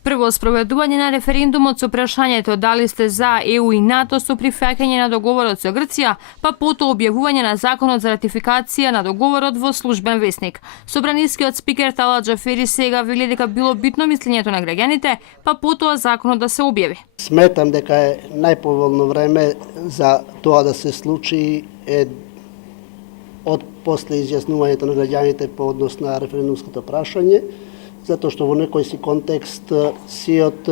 Прво спроведување на референдумот со прашањето дали сте за ЕУ и НАТО со прифаќање на договорот со Грција, па потоа објавување на законот за ратификација на договорот во службен весник. Собранискиот спикер Талат Џафери сега вели дека било битно мислењето на граѓаните, па потоа законот да се објави. Сметам дека е најповолно време за тоа да се случи од после изјаснувањето на граѓаните по однос на референдумското прашање, затоа што во некој си контекст сиот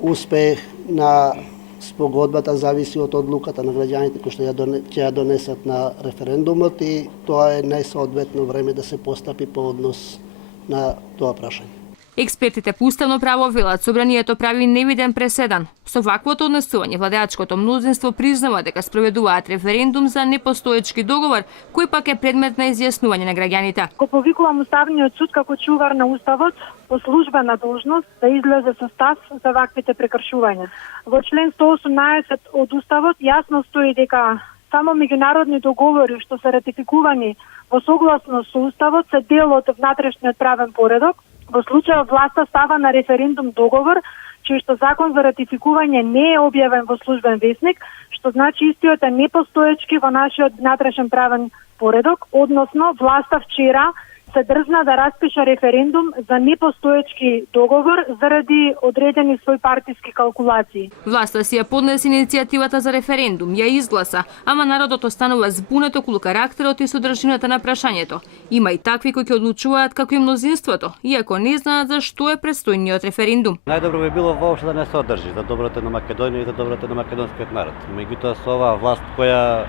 успех на спогодбата зависи од одлуката на граѓаните кои што ќе ја донесат на референдумот и тоа е најсоодветно време да се постапи по однос на тоа прашање. Експертите по уставно право велат собранието прави невиден преседан. Со ваквото однесување владеачкото мнозинство признава дека спроведуваат референдум за непостоечки договор, кој пак е предмет на изјаснување на граѓаните. Го повикувам Уставниот суд како чувар на Уставот по службена должност да излезе со став за ваквите прекршувања. Во член 118 од Уставот јасно стои дека само меѓународни договори што се ратификувани во согласност со Уставот се дел од внатрешниот правен поредок. Во случајот власта става на референдум договор, чиј што закон за ратификување не е објавен во службен весник, што значи истиот е непостоечки во нашиот внатрешен правен поредок, односно власта вчера се дрзна да распише референдум за непостоечки договор заради одредени своји партиски калкулации. Власта си ја поднесе иницијативата за референдум, ја изгласа, ама народот останува збунет околу карактерот и содржината на прашањето. Има и такви кои ќе одлучуваат како и мнозинството, иако не знаат за што е предстојниот референдум. Најдобро би било воопшто да не се одржи за доброто на Македонија и за доброто на македонскиот народ. Меѓутоа со оваа власт која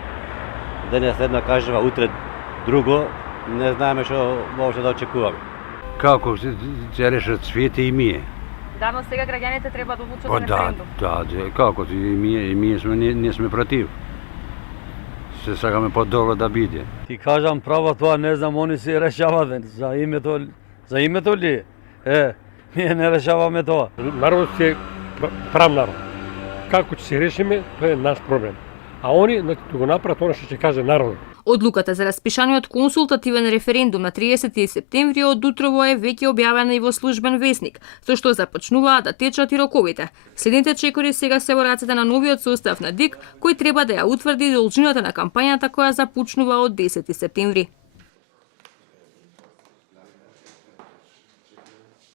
денес едно кажува, утре друго, не знаеме што може да очекуваме. Како се решат свете и мие? Да, но сега граѓаните треба да одлучат на референдум. Да, како и ние сме не сме против. Се сакаме подобро да биде. Ти кажам право тоа, не знам, они се решаваат за името ли? Ние не решаваме тоа. Народот е прав народ. Како ќе се решиме, тоа е наш проблем. А они го направат она што ќе каже народот. Одлуката за распишаниот консултативен референдум на 30 септември од утрово е веќе објавена и во службен весник, со што започнуваат да течат и роковите. Следните чекори сега се во рацете на новиот состав на ДИК, кој треба да ја утврди должината на кампањата која започнува од 10 септември.